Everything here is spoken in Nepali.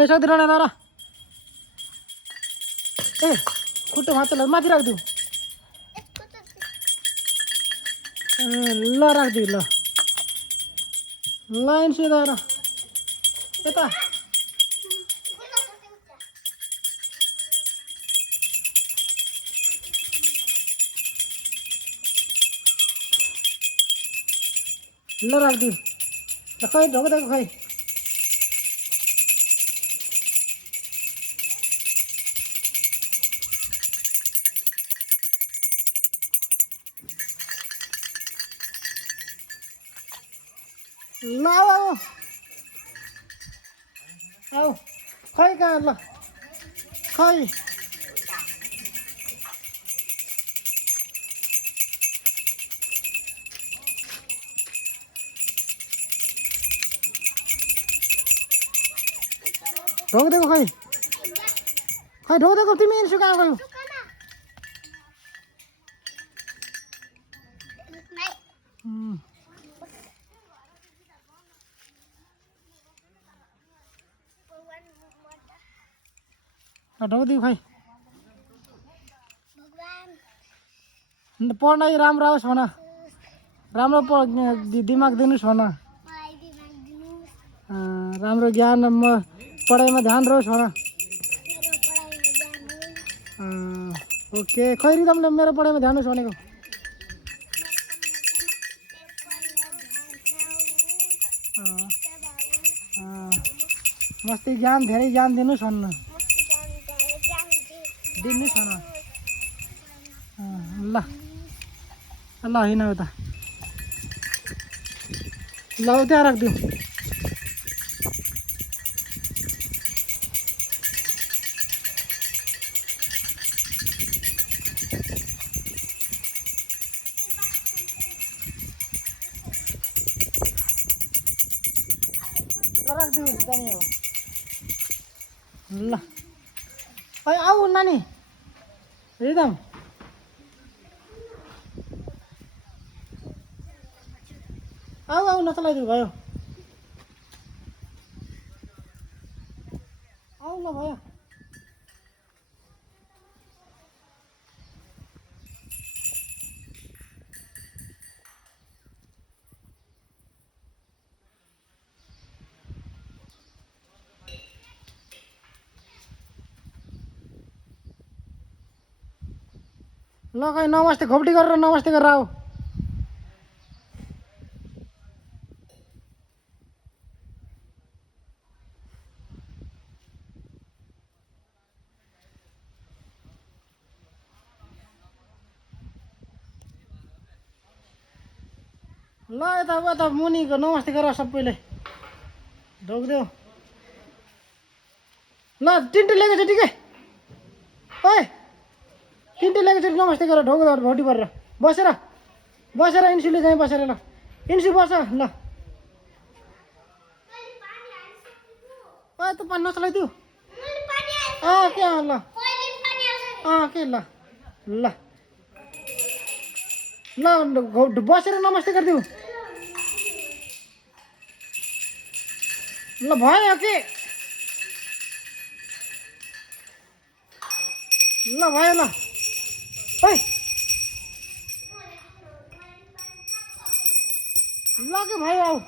खै सक्दैन र र ए खुट्टो भाँच्चो माथि राखिदिऊ ल राखिदिऊ ल लाइन सिधा र यता ल राखिदिऊ ल खै ढोकिदिएको खै ल आऊ आऊ खै कहाँ ल खै ढोकिदिएको खै खै ढोकिदिएको तिमी इन्सु कहाँ गयो ढोकिदिऊ खै पढ्न राम्रो आओस् भन राम्रो दिमाग दिनुहोस् भन राम्रो ज्ञान पढाइमा ध्यान रहोस् भन ओके खै रिदमले मेरो पढाइमा ध्यान होस् भनेको मस्ती ज्ञान धेरै ज्ञान दिनुहोस् भन्न दिनुहोस् भन ल ल हिँड उता ल त्यहाँ राखिदिउँ राखिदिउँ जाने हो ल है आऊ नानी रिदम आऊ आऊ नचलाइदिनु भयो आऊ न भयो ल खै नमस्ते घोप्टी गरेर नमस्ते गरेर आऊ ल यता मुनिको नमस्ते गरेर सबैले ढोकिदेऊ ल तिनवटा लिएको छ ठिकै ओए तिनवटा लिएको छ नमस्ते गरेर ढोकिदेऊ भोटी परेर बसेर इन्सुले चाहिँ बसेर ल इन्सु बस ल त पानी नचलाइदिऊ के ल के ल ल ल बसेर नमस्ते गरिदिऊ ल भयो के ल भयो ल ओइ ल के भयो आऊ